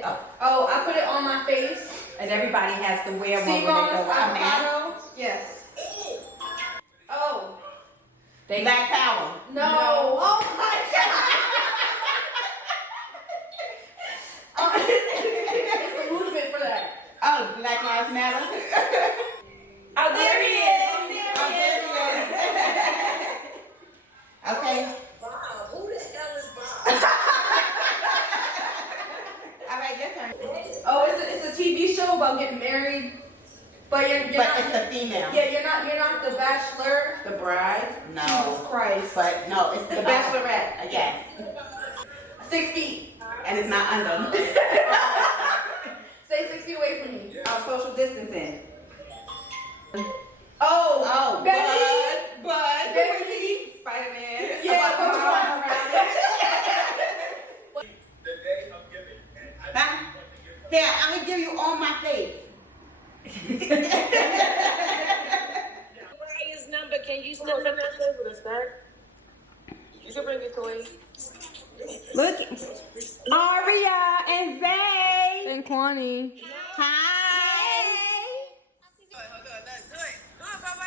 it. Oh, I put it on my face. And everybody has to wear one with it though. Avocado. Yes. Oh. Black power. No. Oh my God. It's a movement for that. Oh, Black Lives Matter. Oh, there he is. Okay. Bob, who the hell is Bob? All right, your turn. Oh, it's a TV show about getting married, but you're But not, it's the female. Yeah, you're not the bachelor. The bride? No. Jesus Christ. But no, it's the bachelorette. Yes. 6 feet. And it's not under. Stay 6 feet away from me. Oh, social distancing. Oh, Betty. Bud. Betty. Spider-Man. Yeah, but around The day of giving. And I Here, I'm gonna give you all my face. Brian's number, can you still send that over the start? You should bring your toys. Look, Aria and Zay. And Kwani. Hi. Hold on, let's do it. Come on, Papa.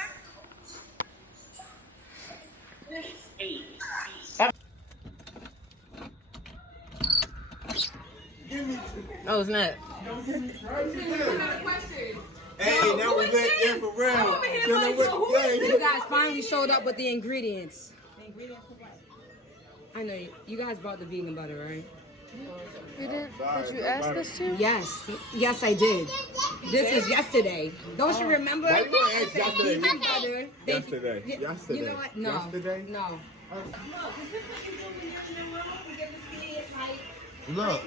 Oh, it's not. Hey, that was that infrared. You guys finally showed up with the ingredients. I know you guys bought the vegan butter, right? We did. Did you ask us to? Yes, I did. This is yesterday. Don't you remember? Why you gonna ask yesterday? Vegan butter. Yesterday. You know what? No. Yesterday? No. Look.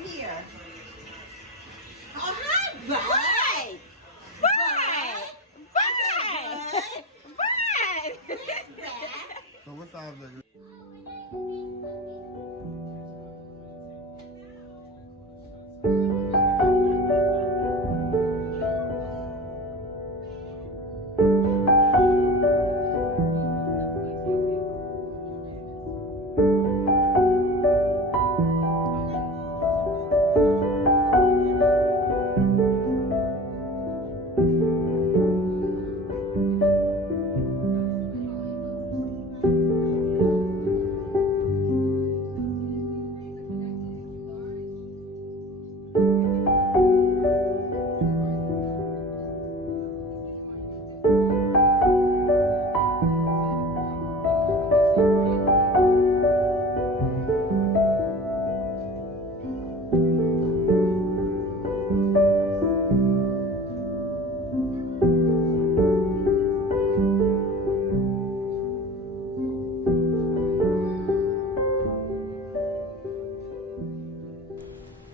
So what size is it?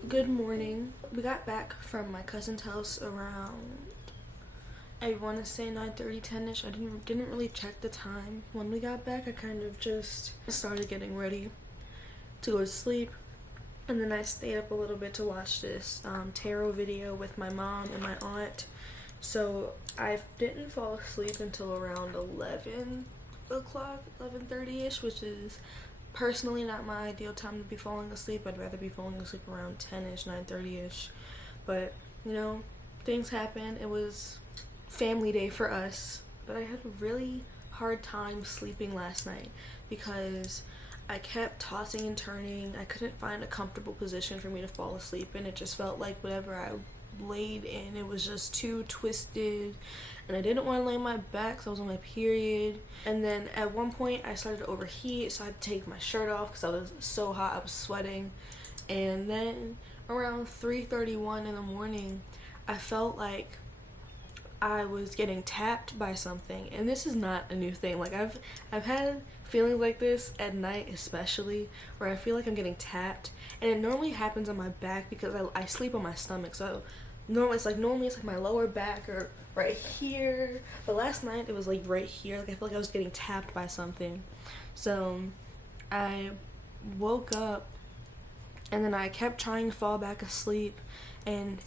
Good morning. We got back from my cousin's house around, I want to say 9:30, 10ish. I didn't really check the time. When we got back, I kind of just started getting ready to go to sleep, and then I stayed up a little bit to watch this tarot video with my mom and my aunt. So I didn't fall asleep until around 11 o'clock, 11:30ish, which is personally not my ideal time to be falling asleep. I'd rather be falling asleep around 10ish, 9:30ish. But, you know, things happen. It was family day for us. But I had a really hard time sleeping last night because I kept tossing and turning. I couldn't find a comfortable position for me to fall asleep in. It just felt like whatever I laid in, it was just too twisted, and I didn't want to lay on my back because I was on my period. And then at one point I started to overheat, so I had to take my shirt off because I was so hot, I was sweating. And then around 3:31 in the morning, I felt like I was getting tapped by something. And this is not a new thing. Like I've had feelings like this at night, especially, where I feel like I'm getting tapped, and it normally happens on my back because I sleep on my stomach. So normally it's like my lower back or right here, but last night it was like right here. Like I feel like I was getting tapped by something. So I woke up, and then I kept trying to fall back asleep, and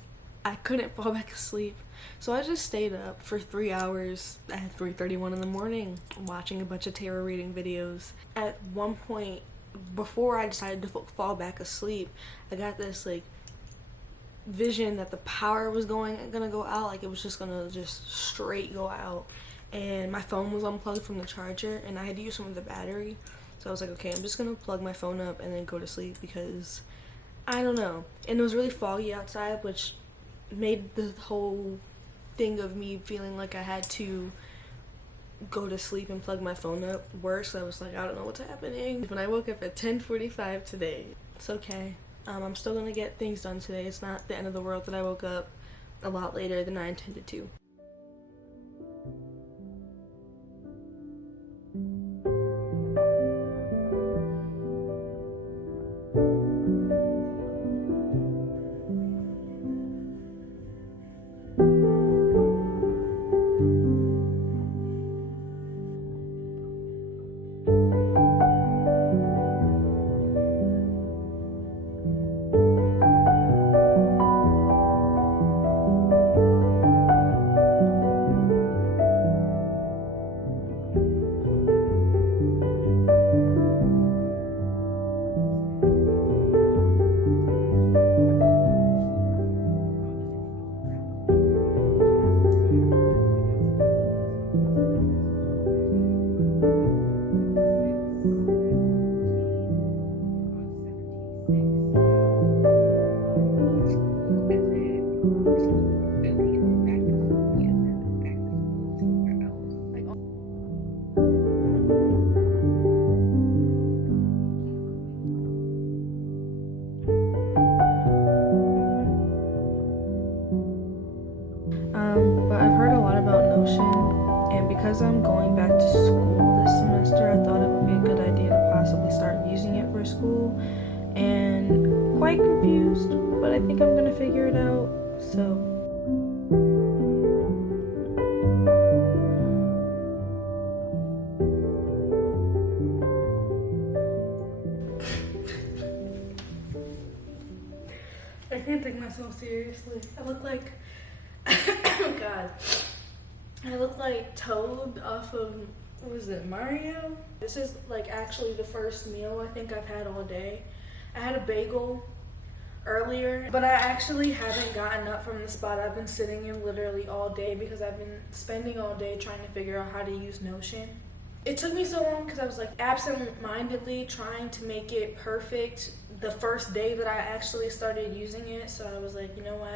I couldn't fall back asleep. So I just stayed up for 3 hours at 3:31 in the morning watching a bunch of tarot reading videos. At one point, before I decided to fall back asleep, I got this like vision that the power was gonna go out, like it was just gonna just straight go out. And my phone was unplugged from the charger, and I had to use some of the battery. So I was like, okay, I'm just gonna plug my phone up and then go to sleep, because I don't know. And it was really foggy outside, which made the whole thing of me feeling like I had to go to sleep and plug my phone up worse. I was like, I don't know what's happening. When I woke up at 10:45 today, it's okay. I'm still gonna get things done today. It's not the end of the world that I woke up a lot later than I intended to. But I've heard a lot about Notion, and because I'm going back to school this semester, I thought it would be a good idea to possibly start using it for school. And quite confused, but I think I'm gonna figure it out. So I can't take myself seriously. I look like oh god. I look like Toad off of, what was it, Mario? This is like actually the first meal I think I've had all day. I had a bagel earlier, but I actually haven't gotten up from the spot I've been sitting in literally all day, because I've been spending all day trying to figure out how to use Notion. It took me so long because I was like absent-mindedly trying to make it perfect the first day that I actually started using it. So I was like, you know what,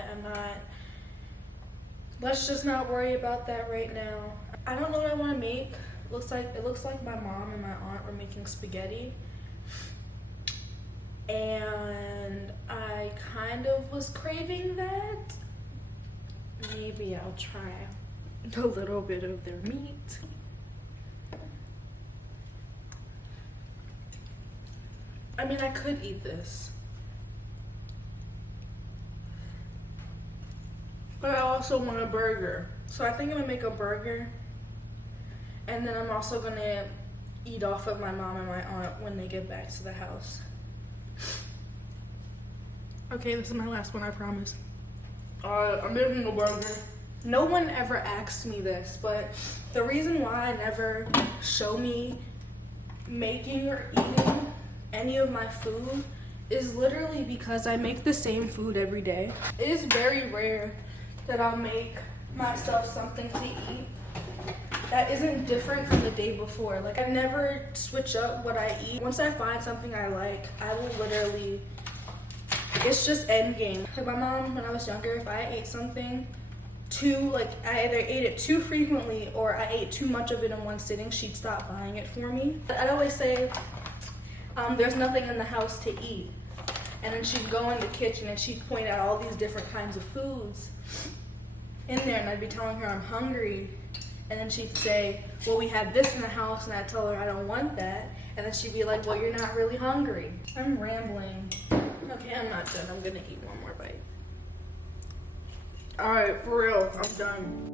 let's just not worry about that right now. I don't know what I want to make. It looks like my mom and my aunt were making spaghetti. And I kind of was craving that. Maybe I'll try a little bit of their meat. I mean, I could eat this. But I also want a burger. So I think I'm gonna make a burger. And then I'm also gonna eat off of my mom and my aunt when they get back to the house. Okay, this is my last one, I promise. I'm making a burger. No one ever asked me this, but the reason why I never show me making or eating any of my food is literally because I make the same food every day. It is very rare that I'll make myself something to eat that isn't different from the day before. Like, I never switch up what I eat. Once I find something I like, I will literally, it's just end game. Like my mom, when I was younger, if I ate something I either ate it too frequently or I ate too much of it in one sitting, she'd stop buying it for me. I'd always say, there's nothing in the house to eat. And then she'd go in the kitchen and she'd point out all these different kinds of foods in there, and I'd be telling her I'm hungry. And then she'd say, well, we have this in the house, and I'd tell her I don't want that. And then she'd be like, well, you're not really hungry. I'm rambling. Okay, I'm not done. I'm gonna eat one more bite. All right, for real, I'm done.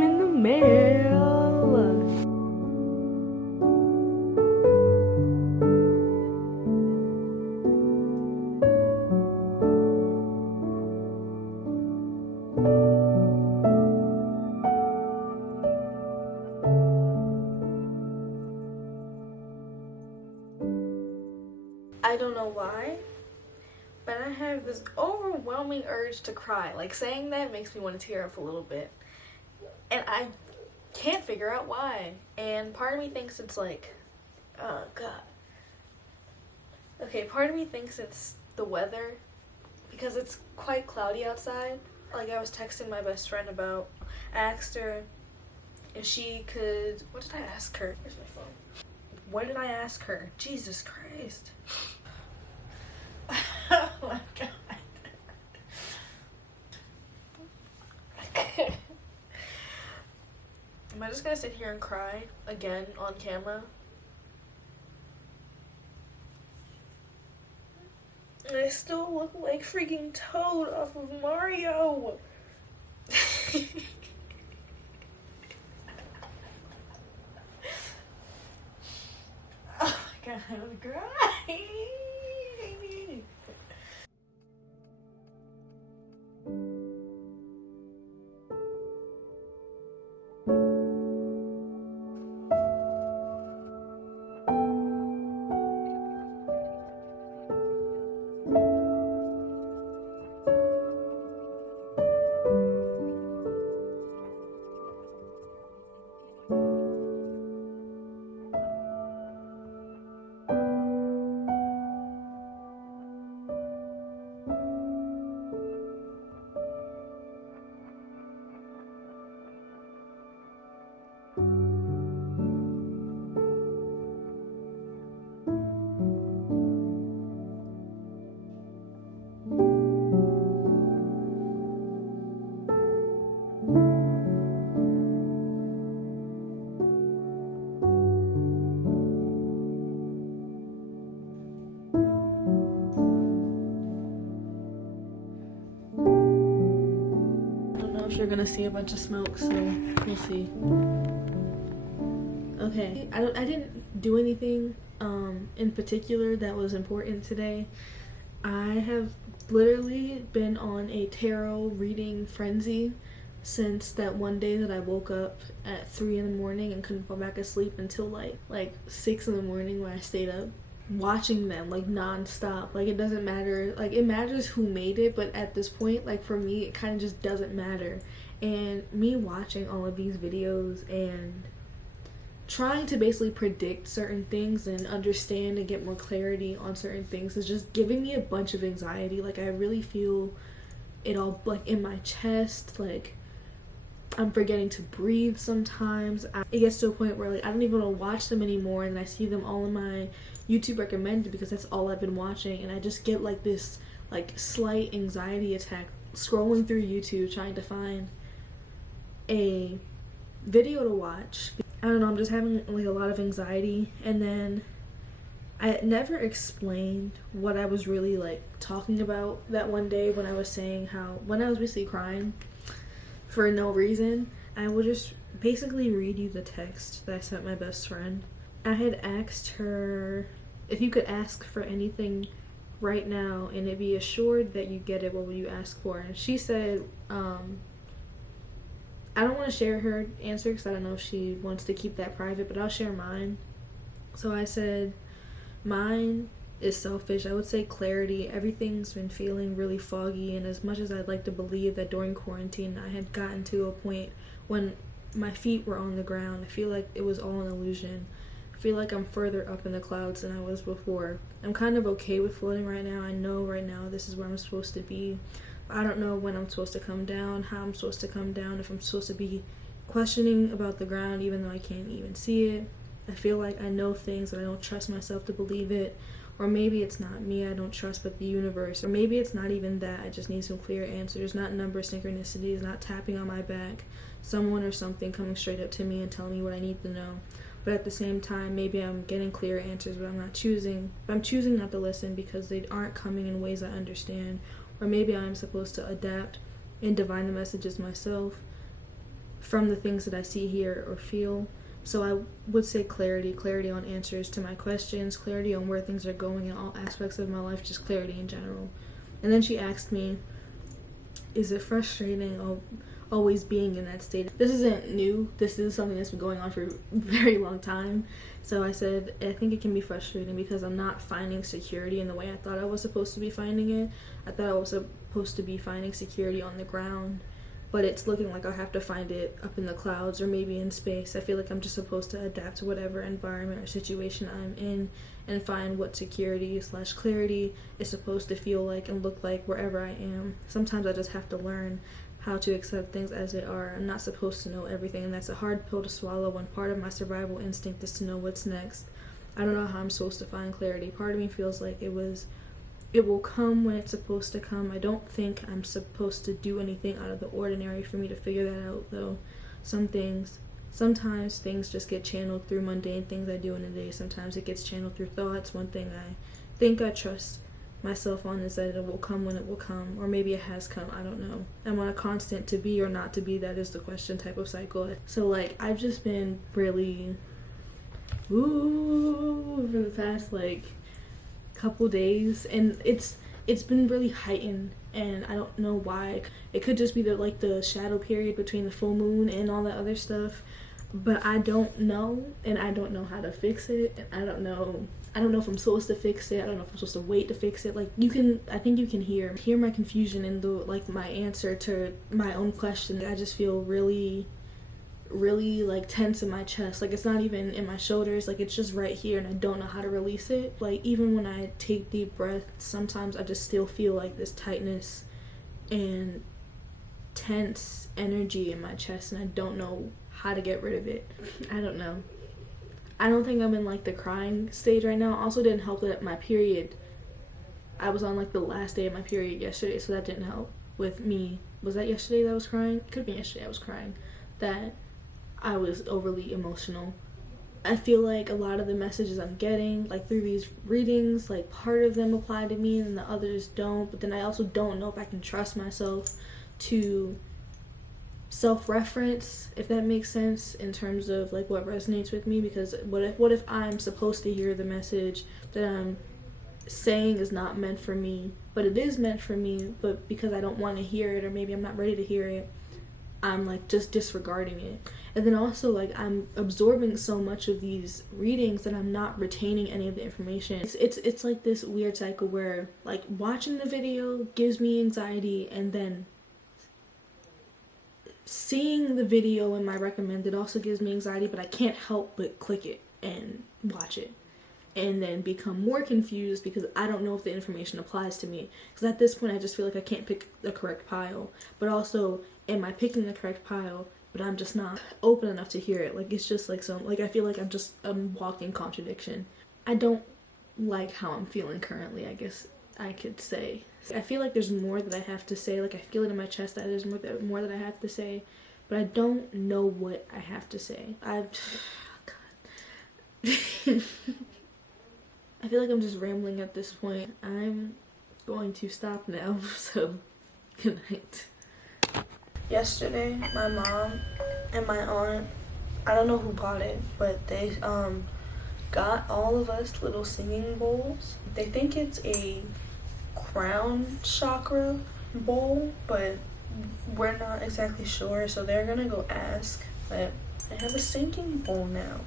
came in the mail. I don't know why, but I have this overwhelming urge to cry. Like, saying that makes me want to tear up a little bit. And I can't figure out why. And part of me thinks it's like, oh god. Okay, part of me thinks it's the weather, because it's quite cloudy outside. Like, I was texting my best friend about, I asked her if she could, what did I ask her? Where's my phone? What did I ask her? Jesus Christ. Oh my god. Am I just gonna sit here and cry again on camera? And I still look like freaking Toad off of Mario. Oh my god, I'm crying. You're gonna see a bunch of smoke, so we'll see. Okay, I didn't do anything in particular that was important today. I have literally been on a tarot reading frenzy since that one day that I woke up at 3 in the morning and couldn't fall back asleep until like 6 in the morning, when I stayed up watching them like non-stop. Like, it doesn't matter, like, it matters who made it, but at this point, like, for me, it kind of just doesn't matter. And me watching all of these videos and trying to basically predict certain things and understand and get more clarity on certain things is just giving me a bunch of anxiety. Like, I really feel it all, like, in my chest. Like, I'm forgetting to breathe sometimes. It gets to a point where, like, I don't even want to watch them anymore, and I see them all in my YouTube recommended because that's all I've been watching, and I just get like this like slight anxiety attack scrolling through YouTube trying to find a video to watch. I don't know, I'm just having like a lot of anxiety. And then I never explained what I was really like talking about that one day when I was saying how, when I was basically crying for no reason. I will just basically read you the text that I sent my best friend. I had asked her, if you could ask for anything right now and it be assured that you get it, what would you ask for? And she said, I don't want to share her answer because I don't know if she wants to keep that private, but I'll share mine. So I said, mine is selfish. I would say clarity. Everything's been feeling really foggy, and as much as I'd like to believe that during quarantine I had gotten to a point when my feet were on the ground, I feel like it was all an illusion. I feel like I'm further up in the clouds than I was before. I'm kind of okay with floating right now. I know right now this is where I'm supposed to be. I don't know when I'm supposed to come down, how I'm supposed to come down, if I'm supposed to be questioning about the ground even though I can't even see it. I feel like I know things, but I don't trust myself to believe it. Or maybe it's not me I don't trust, but the universe. Or maybe it's not even that. I just need some clear answers, not number synchronicities, not tapping on my back. Someone or something coming straight up to me and telling me what I need to know. But at the same time, maybe I'm getting clear answers, but I'm choosing not to listen because they aren't coming in ways I understand. Or maybe I'm supposed to adapt and divine the messages myself. from the things that I see, hear, or feel. So I would say clarity on answers to my questions, clarity on where things are going in all aspects of my life, just clarity in general. And then she asked me, is it frustrating always being in that state? This isn't new. This is something that's been going on for a very long time. So I said, I think it can be frustrating because I'm not finding security in the way I thought I was supposed to be finding it. I thought I was supposed to be finding security on the ground, but it's looking like I'll have to find it up in the clouds or maybe in space. I feel like I'm just supposed to adapt to whatever environment or situation I'm in and find what security/clarity is supposed to feel like and look like wherever I am. Sometimes I just have to learn how to accept things as they are. I'm not supposed to know everything, and that's a hard pill to swallow when part of my survival instinct is to know what's next. I don't know how I'm supposed to find clarity. Part of me feels like it will come when it's supposed to come. I don't think I'm supposed to do anything out of the ordinary for me to figure that out, though. Sometimes things just get channeled through mundane things I do in a day. Sometimes it gets channeled through thoughts. One thing I think I trust myself on is that it will come when it will come, or maybe it has come, I don't know. I'm on a constant to be or not to be, that is the question type of cycle. So like I've just been really for the past like couple days, and it's been really heightened, and I don't know why. It could just be the shadow period between the full moon and all that other stuff, but I don't know, and I don't know how to fix it, and I don't know if I'm supposed to fix it. I don't know if I'm supposed to wait to fix it. Like I think you can hear my confusion and my answer to my own question. I just feel really like tense in my chest. Like it's not even in my shoulders, like it's just right here, and I don't know how to release it. Like even when I take deep breaths, sometimes I just still feel like this tightness and tense energy in my chest, and I don't know how to get rid of it. I don't know. I don't think I'm in like the crying stage right now. Also didn't help that my period, I was on like the last day of my period yesterday, so that didn't help with me. Was that yesterday that I was crying? It could have been yesterday I was crying. That I was overly emotional. I feel like a lot of the messages I'm getting, like through these readings, like part of them apply to me and the others don't. But then I also don't know if I can trust myself to self-reference, if that makes sense, in terms of like what resonates with me. Because what if I'm supposed to hear the message that I'm saying is not meant for me, but it is meant for me, but because I don't want to hear it, or maybe I'm not ready to hear it, I'm like just disregarding it. And then also like I'm absorbing so much of these readings that I'm not retaining any of the information. It's like this weird cycle where like watching the video gives me anxiety, and then seeing the video in my recommended also gives me anxiety, but I can't help but click it and watch it, and then become more confused because I don't know if the information applies to me. Because at this point I just feel like I can't pick the correct pile, but also am I picking the correct pile, but I'm just not open enough to hear it. Like it's just like I feel like I'm just a walking contradiction. I don't like how I'm feeling currently, I guess I could say. I feel like there's more that I have to say. Like I feel it in my chest that there's more that I have to say, but I don't know what I have to say. God. I feel like I'm just rambling at this point. I'm going to stop now, so good night. Yesterday, my mom and my aunt, I don't know who bought it, but they got all of us little singing bowls. They think it's a crown chakra bowl, but we're not exactly sure, so they're gonna go ask. But I have a singing bowl now.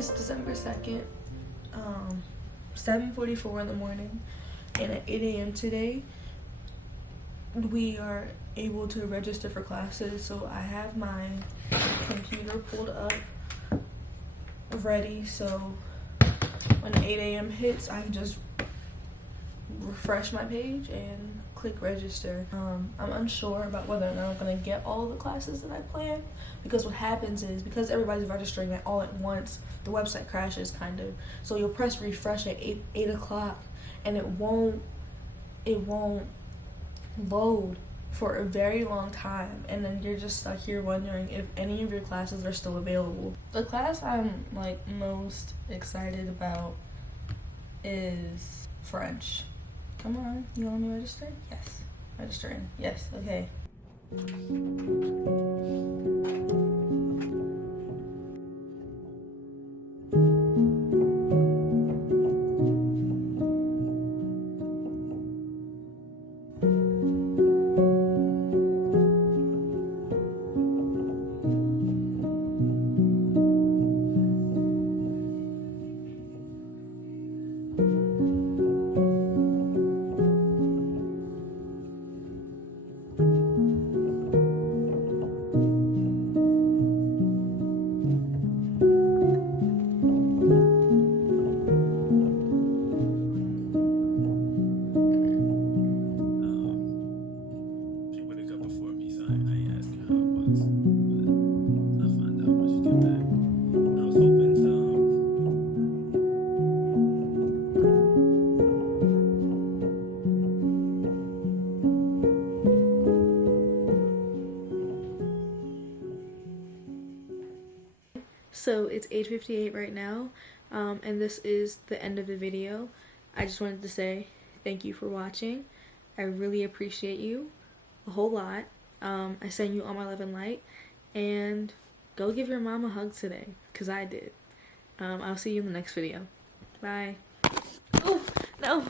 is December 2nd, 7:44 in the morning, and at 8 a.m. today, we are able to register for classes. So I have my computer pulled up, ready, so when 8 a.m. hits, I can just refresh my page and click register. I'm unsure about whether or not I'm gonna get all the classes that I plan, because what happens is, because everybody's registering it all at once, the website crashes kind of. So you'll press refresh at 8 o'clock and it won't load for a very long time, and then you're just stuck here wondering if any of your classes are still available. The class I'm like most excited about is French. Come on, you want me to register? Yes. Registering. Yes, okay. She would have come before me, so I asked her how it was. But I'll find out when she get back. I was hoping to. So it's 8:58 right now, and this is the end of the video. I just wanted to say thank you for watching. I really appreciate you a whole lot. I send you all my love and light, and go give your mom a hug today, because I did. I'll see you in the next video. Bye. Oh, no.